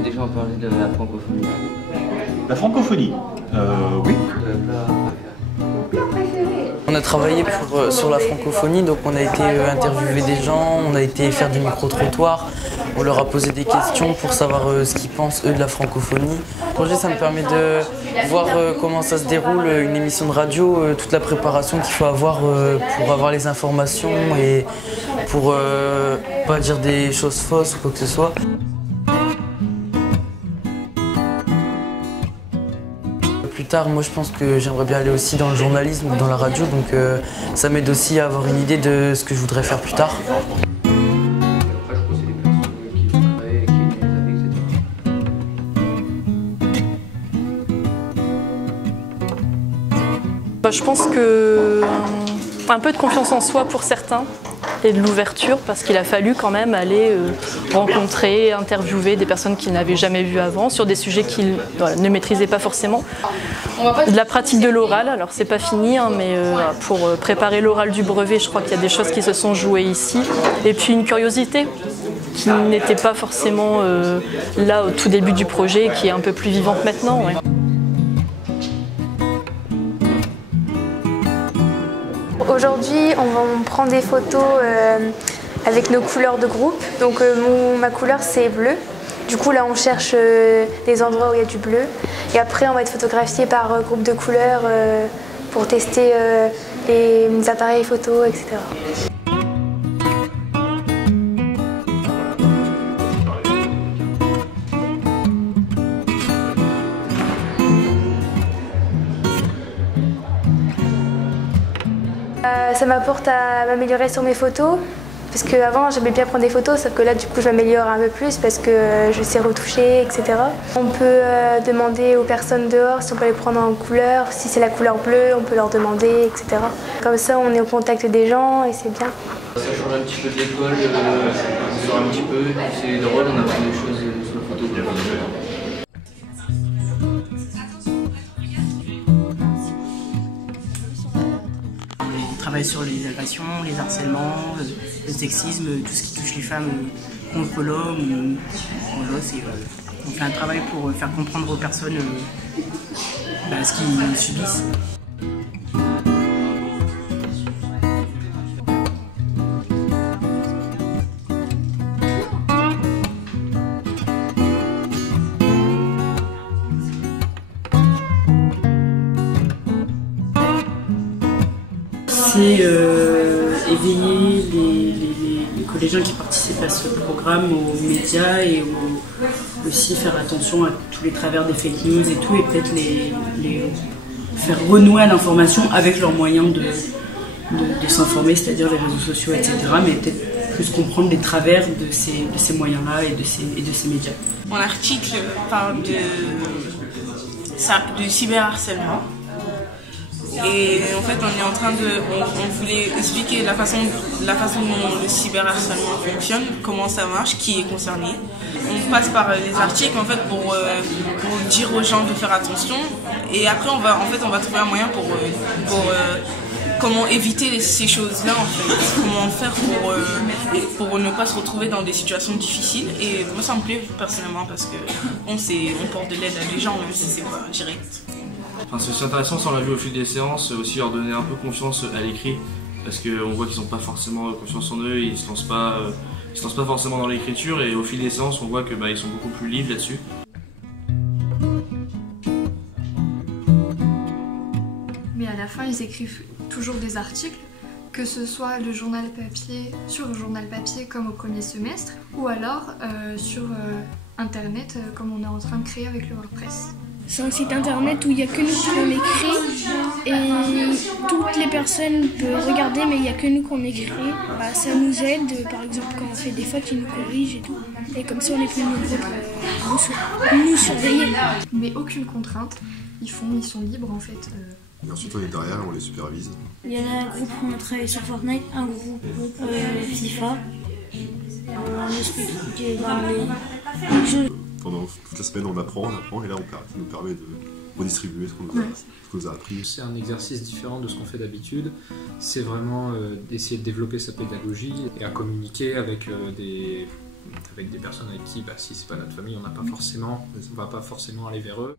peut déjà en parler de la francophonie. La francophonie oui. On a travaillé sur la francophonie, donc on a été interviewer des gens, on a été faire des micro-trottoirs, on leur a posé des questions pour savoir ce qu'ils pensent eux de la francophonie. Le projet, ça me permet de voir comment ça se déroule, une émission de radio, toute la préparation qu'il faut avoir pour avoir les informations et pour pas dire des choses fausses ou quoi que ce soit. Plus tard, moi je pense que j'aimerais bien aller aussi dans le journalisme ou dans la radio, donc ça m'aide aussi à avoir une idée de ce que je voudrais faire plus tard. Je pense que un peu de confiance en soi pour certains et de l'ouverture, parce qu'il a fallu quand même aller rencontrer, interviewer des personnes qu'ils n'avaient jamais vues avant sur des sujets qu'ils ne maîtrisaient pas forcément. De la pratique de l'oral, alors c'est pas fini, hein, mais pour préparer l'oral du brevet, je crois qu'il y a des choses qui se sont jouées ici. Et puis une curiosité qui n'était pas forcément là au tout début du projet et qui est un peu plus vivante maintenant. Ouais. Aujourd'hui, on prend des photos avec nos couleurs de groupe. Donc ma couleur, c'est bleu. Du coup, là, on cherche des endroits où il y a du bleu. Et après, on va être photographié par groupe de couleurs pour tester les appareils photo, etc. Ça m'apporte à m'améliorer sur mes photos, parce qu'avant j'aimais bien prendre des photos, sauf que là du coup je m'améliore un peu plus parce que je sais retoucher, etc. On peut demander aux personnes dehors si on peut les prendre en couleur, si c'est la couleur bleue on peut leur demander, etc. Comme ça on est au contact des gens et c'est bien. Ça change un petit peu de l'école, on sort un petit peu, c'est drôle, on apprend des choses sur la photo. On travaille sur les agressions, les harcèlements, le sexisme, tout ce qui touche les femmes contre l'homme. On fait un travail pour faire comprendre aux personnes ce qu'ils subissent. C'est éveiller les collégiens qui participent à ce programme aux médias et aussi faire attention à tous les travers des fake news et tout, et peut-être les faire renouer à l'information avec leurs moyens de s'informer, c'est-à-dire les réseaux sociaux, etc. Mais peut-être plus comprendre les travers de ces moyens-là et de ces médias. Mon article parle de cyberharcèlement. Et en fait, on voulait expliquer la façon dont le cyberharcèlement fonctionne, comment ça marche, qui est concerné. On passe par les articles en fait pour dire aux gens de faire attention. Et après, on va trouver un moyen pour comment éviter ces choses-là en fait. Comment faire pour ne pas se retrouver dans des situations difficiles. Et moi, ça me plaît personnellement parce que on porte de l'aide à des gens même si c'est pas direct. Enfin, c'est aussi intéressant, ça on l'a vu au fil des séances, aussi leur donner un peu confiance à l'écrit, parce qu'on voit qu'ils n'ont pas forcément confiance en eux, ils se lancent pas forcément dans l'écriture, et au fil des séances on voit que ils sont beaucoup plus libres là-dessus. Mais à la fin ils écrivent toujours des articles, que ce soit sur le journal papier comme au premier semestre, ou alors sur internet comme on est en train de créer avec le WordPress. C'est un site internet où il n'y a que nous qui écrit et toutes les personnes peuvent regarder mais il n'y a que nous qu'on écrit. Ça nous aide, par exemple quand on fait des fautes, ils nous corrigent et tout. Et comme ça on est plus nombreux pour nous surveiller. Mais aucune contrainte, ils sont libres en fait. Et ensuite on est derrière et on les supervise. Il y en a un groupe où on travaille sur Fortnite, un groupe FIFA. On explique dans les jeux. Pendant toute la semaine on apprend et là ça nous permet de redistribuer ce qu'on nous a appris. C'est un exercice différent de ce qu'on fait d'habitude, c'est vraiment d'essayer de développer sa pédagogie et à communiquer avec des avec des personnes avec qui, si c'est pas notre famille, on va pas forcément aller vers eux.